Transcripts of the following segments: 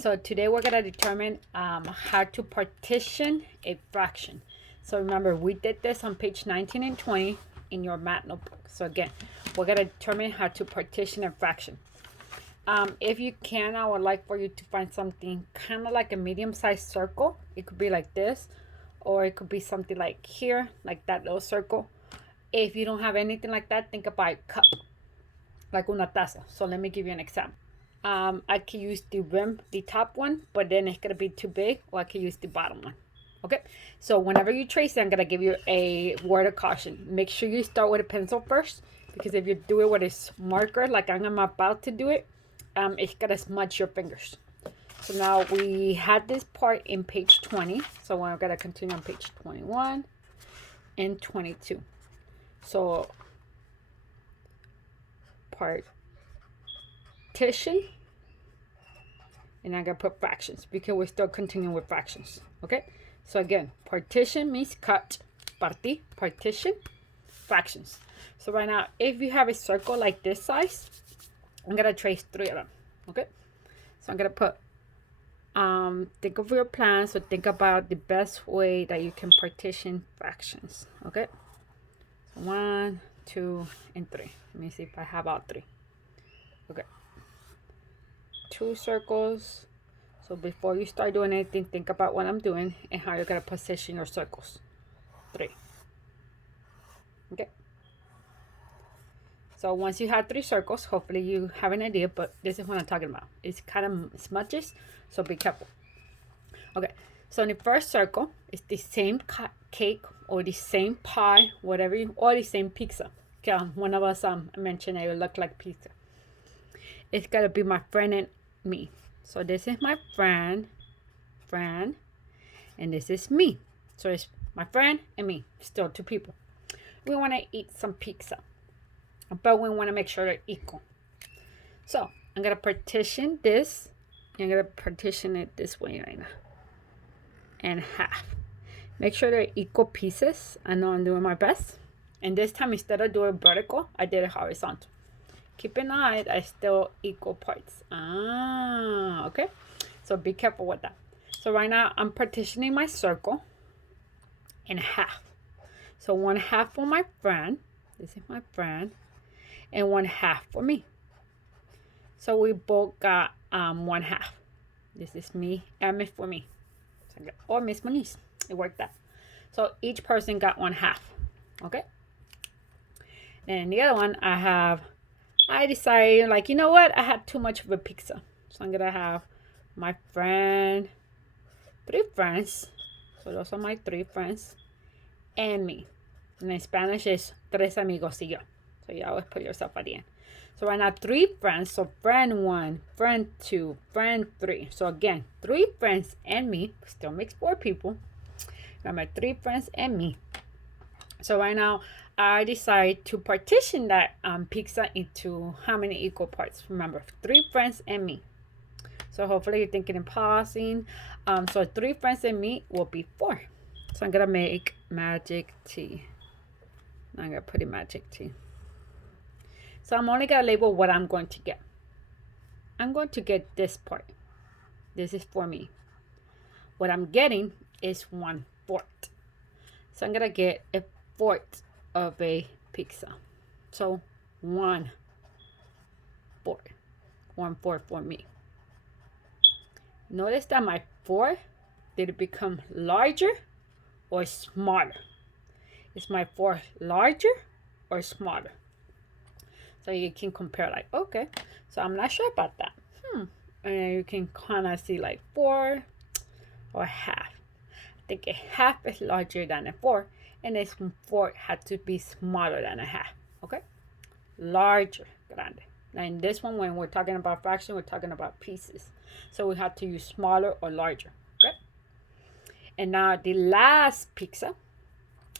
So today we're going to determine how to partition a fraction. So remember, we did this on page 19 and 20 in your math notebook. So again, we're going to determine how to partition a fraction. If you can, I would like for you to find something kind of like a medium-sized circle. It could be like this, or it could be something like here, like that little circle. If you don't have anything like that, think about a cup, like una taza. So let me give you an example. I can use the rim, the top one, but then it's gonna be too big, or I can use the bottom one. Okay, so whenever you trace it, I'm gonna give you a word of caution. Make sure you start with a pencil first, because if you do it with a marker, like I'm about to do it, it's gonna smudge your fingers. So now we had this part in page 20, so we're gonna continue on page 21 and 22. So partition, and I'm gonna put fractions because we're still continuing with fractions. Okay, so again, partition means cut, partir, partition, fractions. So right now, if you have a circle like this size, I'm gonna trace 3 of them. Okay, so I'm gonna put think of your plan. So think about the best way that you can partition fractions. Okay, so 1, 2, and 3. Let me see if I have all 3. Okay, 2 circles. So before you start doing anything, think about what I'm doing and how you're gonna position your circles. 3. Okay, so once you have 3 circles, hopefully you have an idea, but this is what I'm talking about. It's kind of smudges, so be careful. Okay, so in the first circle, it's the same cake or the same pie, whatever, or the same pizza. Okay, one of us mentioned it would look like pizza. It's gotta be my friend and me. So this is my friend, and this is me. So it's my friend and me, still 2 people. We want to eat some pizza, but we want to make sure they're equal. So I'm gonna partition this. I'm gonna partition it this way right now, and half. Make sure they're equal pieces. I know I'm doing my best. And this time, instead of doing vertical, I did it horizontal. Keep in mind, I still equal parts. Okay. So be careful with that. So right now, I'm partitioning my circle in half. So 1/2 for my friend. This is my friend. And 1/2 for me. So we both got 1/2. This is me and me for me. Or Miss Moniz. It worked out. So each person got 1/2. Okay. And the other one, I decided, like, you know what? I had too much of a pizza. So I'm going to have my friend, 3 friends. So those are my 3 friends. And me. And in Spanish is tres amigos y yo. So you always put yourself at the end. So right now, 3 friends. So friend 1, friend 2, friend 3. So again, 3 friends and me. Still makes 4 people. Remember, 3 friends and me. So right now, I decide to partition that pizza into how many equal parts? Remember, 3 friends and me. So hopefully you're thinking and pausing. So 3 friends and me will be 4. So I'm gonna make magic tea. I'm gonna put in magic tea. So I'm only gonna label what I'm going to get. I'm going to get this part. This is for me. What I'm getting is 1/4. So I'm gonna get a 1/4 of a pizza. So 1/4. 1/4 for me. Notice that my 4, did it become larger or smaller? Is my 4 larger or smaller? So you can compare, like, okay, so I'm not sure about that. And you can kind of see like 4 or half. I think a half is larger than a 4, and this 4 had to be smaller than a half. Okay, larger, grande. Now in this one, when we're talking about fraction, we're talking about pieces, so we have to use smaller or larger. Okay, and now the last pizza.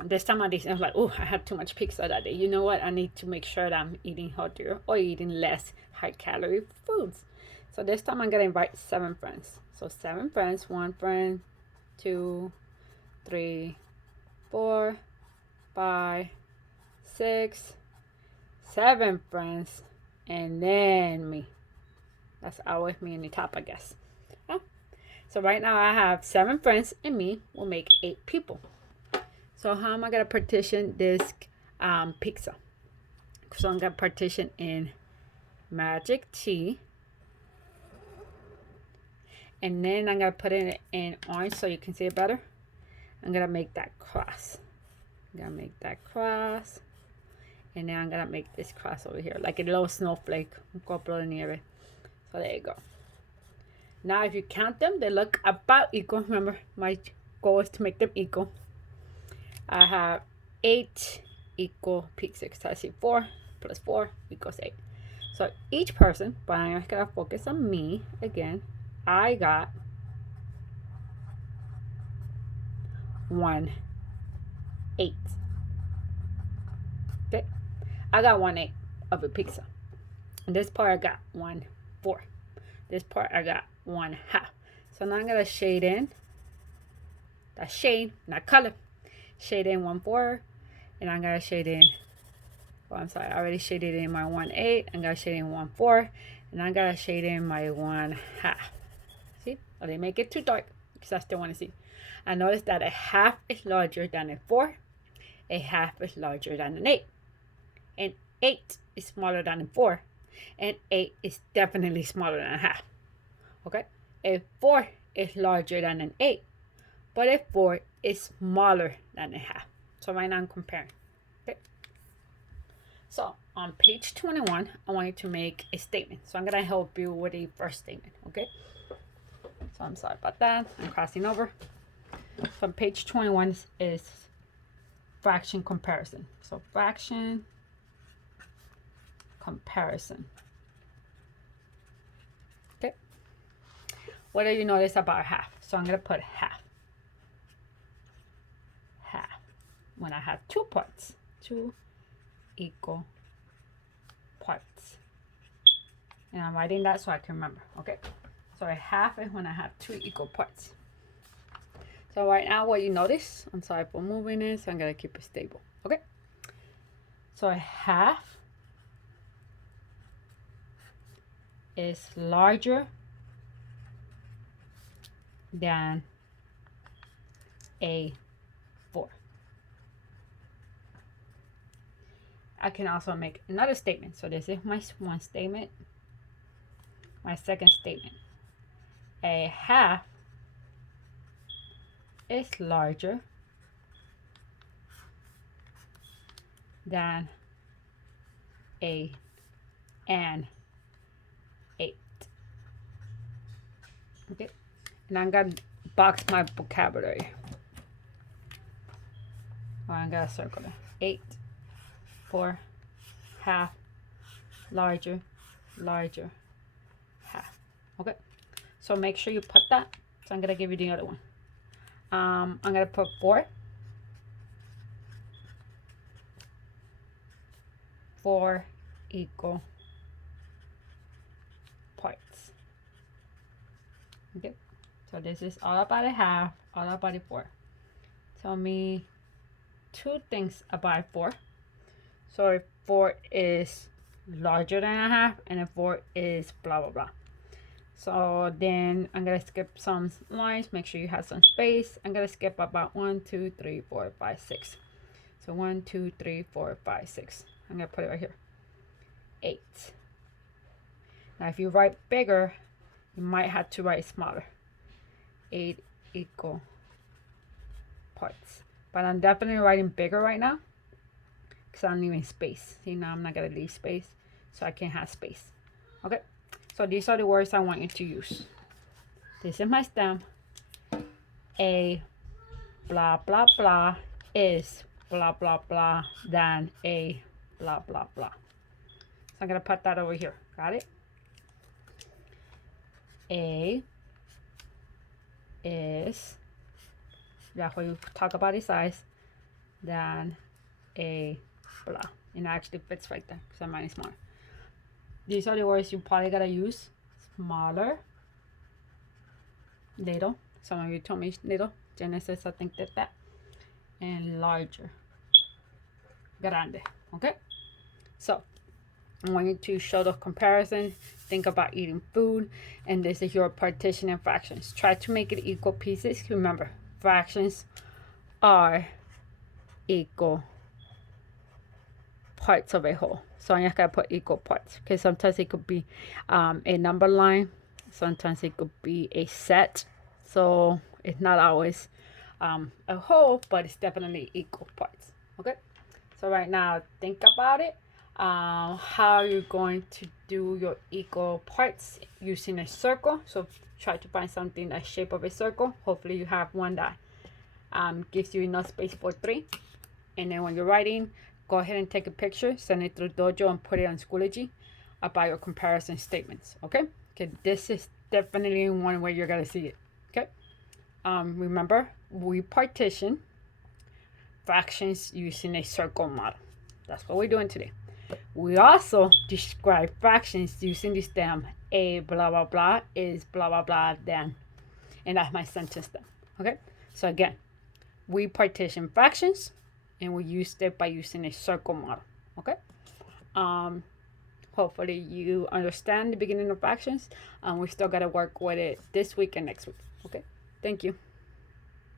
This time I was like, oh, I had too much pizza that day. You know what? I need to make sure that I'm eating healthier or eating less high calorie foods. So this time I'm gonna invite 7 friends. So 7 friends, 1 friend, 2, 3, 4, 5, 6, 7 friends, and then me. That's always me in the top, I guess. So right now I have 7 friends and me will make 8 people. So how am I going to partition this pizza? So I'm going to partition in magic T. And then I'm going to put it in orange so you can see it better. I'm going to make that cross. I'm going to make that cross. And then I'm going to make this cross over here. Like a little snowflake. Un coplo de nieve. So there you go. Now if you count them, they look about equal. Remember, my goal is to make them equal. I have 8 equal pizzas. So I see 4 plus 4 equals 8. So each person, but I'm going to focus on me again. I got 1/8. Okay, I got 1/8 of a pizza. And this part I got 1/4. This part I got 1/2. So now I'm gonna shade in. That's shade, not color. Shade in 1/4, and I'm gonna shade in. Oh, I'm sorry, I already shaded in my 1/8. I'm gonna shade in 1/4, and I'm gonna shade in my 1/2. See? I didn't make it too dark because I still want to see. I noticed that a 1/2 is larger than a 4. A 1/2 is larger than an 8. And 8 is smaller than a 4. And 8 is definitely smaller than a 1/2. Okay? A 4 is larger than an 8. But a 4 is smaller than a 1/2. So right now I'm comparing. Okay? So on page 21, I want you to make a statement. So I'm going to help you with the first statement. Okay? So I'm sorry about that. I'm crossing over. So on page 21 is fraction comparison. So fraction comparison. Okay. What do you notice about 1/2? So I'm going to put 1/2. 1/2. When I have 2 parts. 2 equal parts. And I'm writing that so I can remember. Okay. So a 1/2 is when I have 2 equal parts. So right now what you notice, I'm sorry for moving this, I'm going to keep it stable. Okay. So a 1/2 is larger than a 4. I can also make another statement. So this is my one statement. My second statement. A 1/2 is larger than an 8. Okay, and I'm gonna box my vocabulary. Or I'm gonna circle it. 8, 4, 1/2, larger, 1/2. Okay, so make sure you put that. So I'm gonna give you the other one. I'm gonna put 4. 4 equal parts. Okay, so this is all about a 1/2, all about a 4. Tell me 2 things about 4. So if 4 is larger than a 1/2 and a 4 is blah blah blah. So then I'm gonna skip some lines. Make sure you have some space. I'm gonna skip about 1, 2, 3, 4, 5, 6. So 1, 2, 3, 4, 5, 6. I'm gonna put it right here. 8. Now if you write bigger, you might have to write smaller. 8 equal parts. But I'm definitely writing bigger right now because I'm leaving space. See, now I'm not gonna leave space, so I can't have space. Okay. So these are the words I want you to use. This is my stem. A blah blah blah is blah blah blah than a blah blah blah. So I'm gonna put that over here. Got it? A is, that's what you talk about the size, than a blah. And it actually fits right there because I'm writing smaller. These are the words you probably gotta use. Smaller, little. Some of you told me little. Genesis, I think, did that. And larger, grande. Okay? So, I want you to show the comparison. Think about eating food, and this is your partition and fractions. Try to make it equal pieces. Remember, fractions are equal parts of a whole. So I just gotta put equal parts. Okay, sometimes it could be a number line. Sometimes it could be a set. So it's not always a whole, but it's definitely equal parts. Okay, so right now think about it. How you're going to do your equal parts using a circle. So try to find something the shape of a circle. Hopefully you have one that gives you enough space for 3. And then when you're writing, go ahead and take a picture, send it through Dojo, and put it on Schoology about your comparison statements. Okay? Okay, this is definitely one way you're gonna see it. Okay? Remember, we partition fractions using a circle model. That's what we're doing today. We also describe fractions using this stem. A blah blah blah is blah blah blah then. And that's my sentence then. Okay? So again, we partition fractions and we used it by using a circle model. Okay? Hopefully you understand the beginning of fractions, and we still gotta work with it this week and next week. Okay? Thank you.